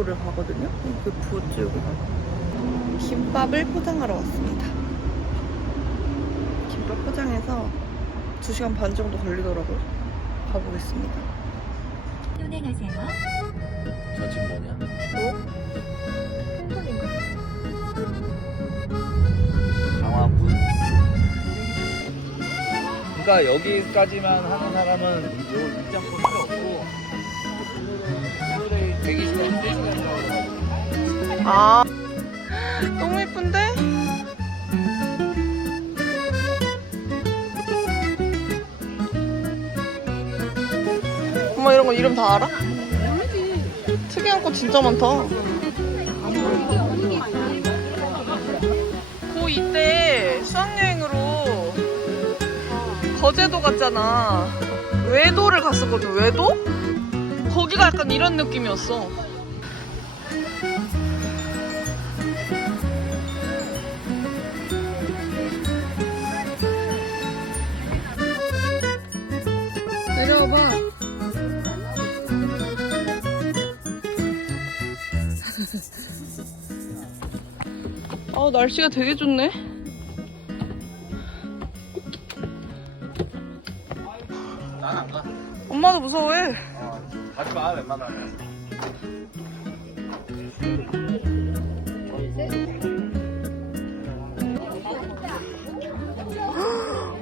전라도를 가거든요. 그 부주 김밥을 포장하러 왔습니다. 김밥 포장해서 2시간 반 정도 걸리더라고요. 가보겠습니다. 운행하세요. 저집 뭐냐? 강화군. 그러니까 여기까지만 하는 사람은 요 입장권 필요 없고 아, 너무 예쁜데? 엄마 이런 거 이름 다 알아? 특이한 꽃 진짜 많다. 고2 때 수학여행으로 거제도 갔잖아. 외도를 갔었거든, 외도? 거기가 약간 이런 느낌이었어. 내려와봐. 아 날씨가 되게 좋네. 난안 가. 엄마도 무서워해. 가지 마 웬만하면.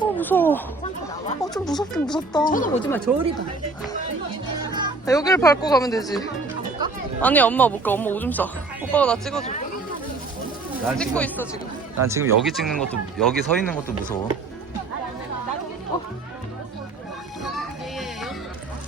어 무서워. 어 좀 무섭긴 무섭다. 오지 마, 저리 봐. 아, 여기를 밟고 가면 되지. 아니 엄마 못 가. 엄마 오줌 싸. 오빠가 나 찍어줘. 난 찍고 지금 있어 지금. 난 지금 여기 찍는 것도 여기 서 있는 것도 무서워.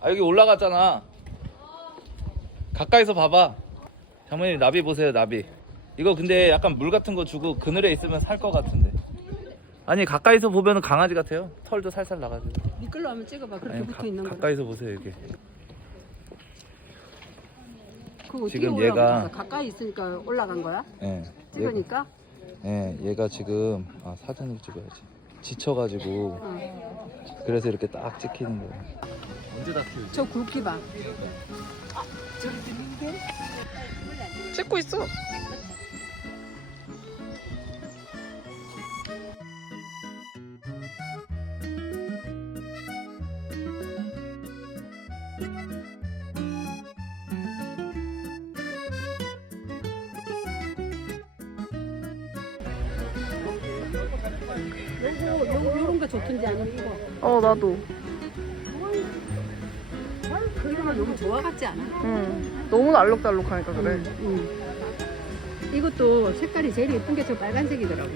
아 여기 올라갔잖아. 가까이서 봐봐. 장모님 나비 보세요 나비. 이거 근데 약간 물 같은 거 주고 그늘에 있으면 살 것 같은데. 아니 가까이서 보면은 강아지 같아요. 털도 살살 나가지고. 미끌로 한번 찍어봐. 그렇게 아니, 붙어 가, 있는 거. 가까이서 보세요 이게. 지금? 얘가- 가까이 있으니까 올라간 거야? 예. 찍으니까? 예, 얘가 지금 아 사진을 찍어야지. 지쳐가지고 어. 그래서 이렇게 딱 찍히는 거예요. 언제 다 키우지? 저 굵기 봐. 찍고 있어. 요거, 요런 아니면 이거? 어 나도. 너무 좋아 같지 않아? 응. 너무 알록달록하니까 그래. 응, 응. 이것도 색깔이 제일 예쁜 게 저 빨간색이더라고.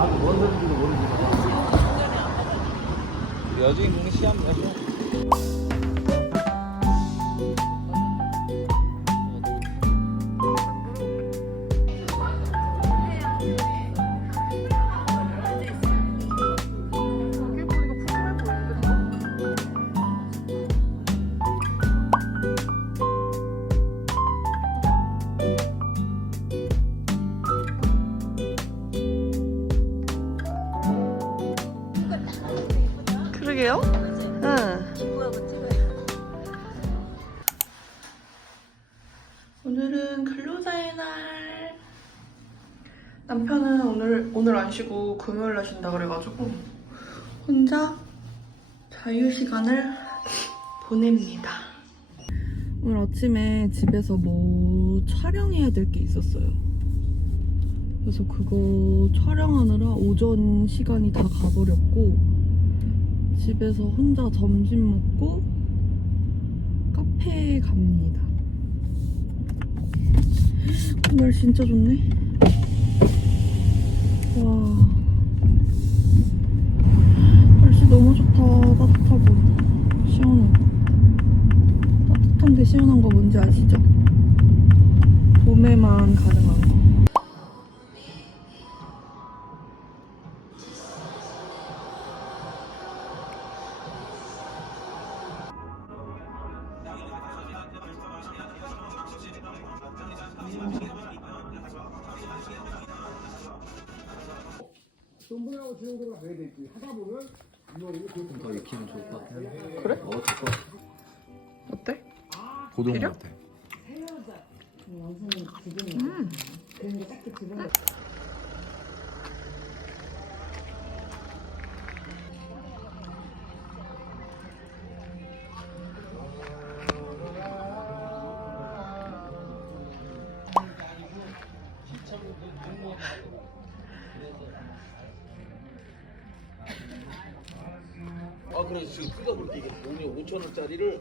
아, 뭔 소리인지도 모르지. 우리 여주인공이 시합이야. 안 쉬고 금요일 날 쉰다 그래가지고 혼자 자유 시간을 보냅니다. 오늘 아침에 집에서 뭐 촬영해야 될 게 있었어요. 그래서 그거 촬영하느라 오전 시간이 다 가버렸고 집에서 혼자 점심 먹고 카페에 갑니다. 오늘 진짜 좋네. 와. 날씨 너무 좋다. 따뜻하고 시원하고. 따뜻한데 시원한 거 뭔지 아시죠? 봄에만 가능한 거. 더 익히면 좋을 것 같아요. 그래? 어, 좋고. 어때? 고동 필요? 같아. 아 그래 지금 뜯어볼게 이게 몸이 5천 원짜리를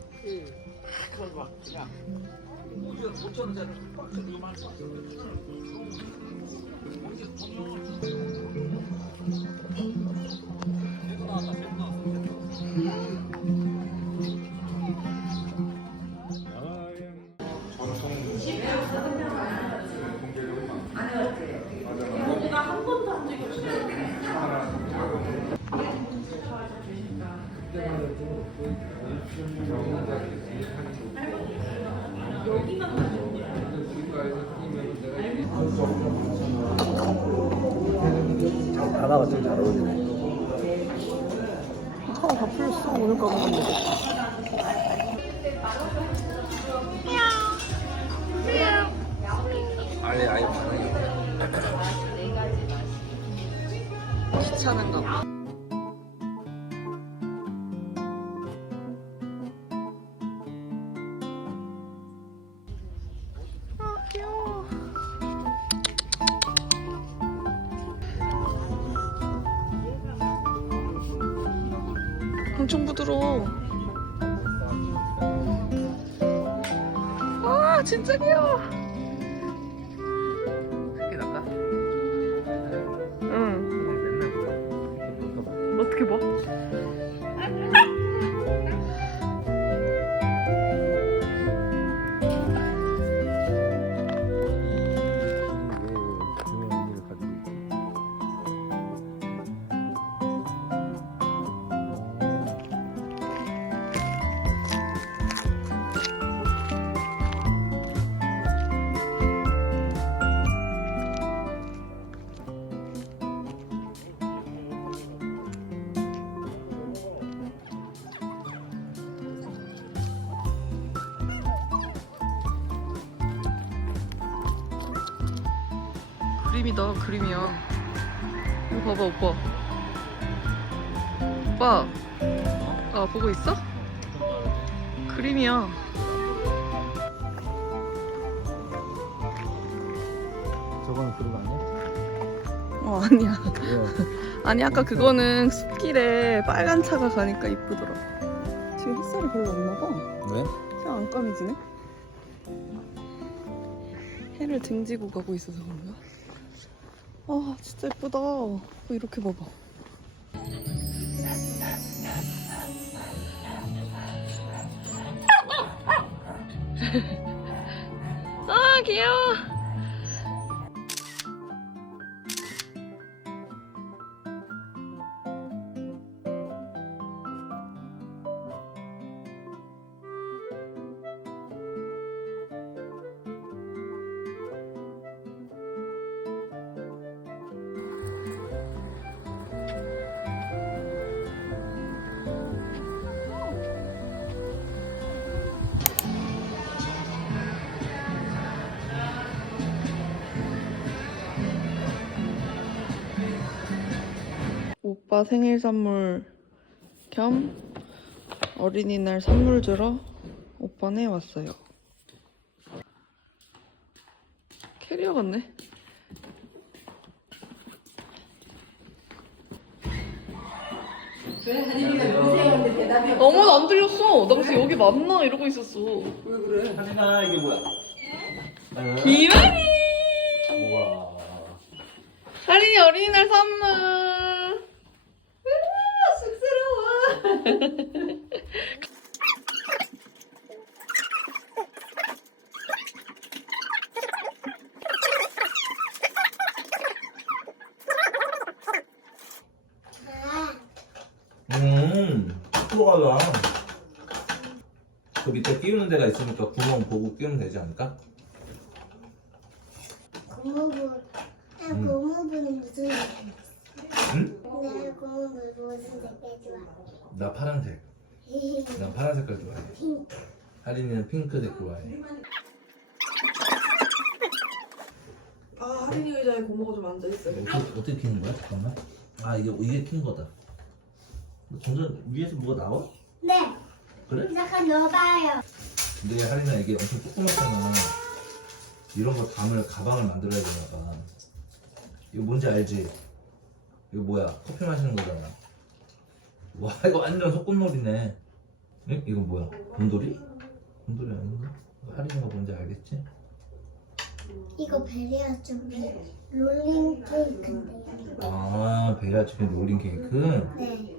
5천 원짜리 박스 이거만 바다가 좀 잘 어울리네. 차가 다 풀렸어. 오늘 되겠다. 아예 아예 반응이 귀찮은가 봐. 엄청 부드러워. 아, 진짜 귀여워. 응. 어떻게 봐? 그림이다 그림이야 이거 봐봐 오빠 오빠 아 보고 있어? 그림이야 저거는 거 아니야? 어 아니야 왜? 아니 아까 그거는 숲길에 빨간 차가 가니까 이쁘더라 지금 햇살이 별로 없나 봐 왜? 그냥 안 까매지네 해를 등지고 가고 있어서 그런가? 아 진짜 예쁘다. 어, 이렇게 봐봐. 아 귀여워 오빠 생일 선물 겸 어린이날 선물 주러 오빠네 왔어요. 캐리어 같네. 너무 안 들렸어. 나 무슨 여기 맞나 이러고 있었어. 왜 그래? 하진아 이게 뭐야? 기만이. 우와. 할인이 어린이날 선물. 음, 들어가자. 그 밑에 끼우는 데가 있으니까 구멍 보고 끼우면 되지 않을까? 고무부, 나 음. 고무부는 무슨 색? 응? 나 고무부 무슨 색깔 좋아? 나 파란색. 난 파란 색깔 좋아해. 하린이는 핑크색 좋아해. 아 할인이 의자에 고모가 좀 앉아 있어요. 어떻게, 어떻게 키는 거야? 잠깐만. 아, 이게, 이게 킨 거다. 점점 위에서 뭐가 나와? 네, 그래? 잠깐 넣어봐요. 근데 하린아 이게 엄청 조그맣잖아. 이런 거 담을 가방을 만들어야 되나 봐. 이거 뭔지 알지? 이거 뭐야? 커피 마시는 거잖아. 와 이거 완전 소꿉놀이네. 응? 이거 뭐야? 곰돌이? 곰돌이 아닌가? 하린이가 뭔지 알겠지? 이거 베리아 쪽에 롤링 케이크인데요. 아 베라 치킨 롤링 케이크? 네.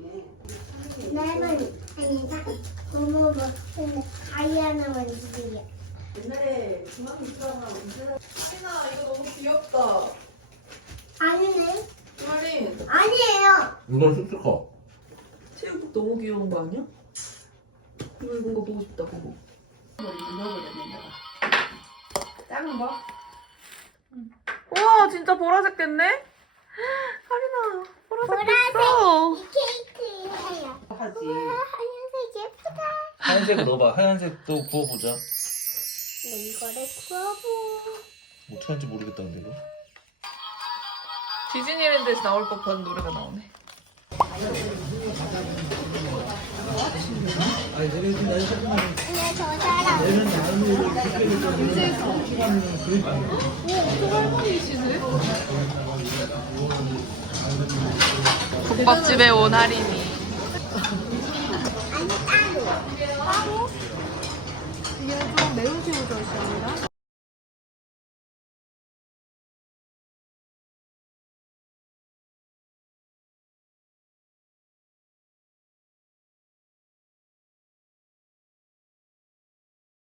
나만 아니다. 고무부 근데 다이아나만 주세요. 할인아 이거 너무 귀엽다. 아니네. 할인 아니에요. 이건 쑥쑥커. 체육복 너무 귀여운 거 아니야? 이거 입은 거 보고 싶다 그거. 작은 거? 우와 진짜 보라색 됐네? 할인아 보라색, 됐어. 이 케이크예요. 하지. 하얀색 예쁘다. 하얀색 넣어봐. 하얀색도 구워보자. 네, 이거를 구워보. 어떻게 하는지 모르겠다 근데 이거. 디즈니랜드에서 나올 법한 노래가 나오네. 국밥집에 온 할인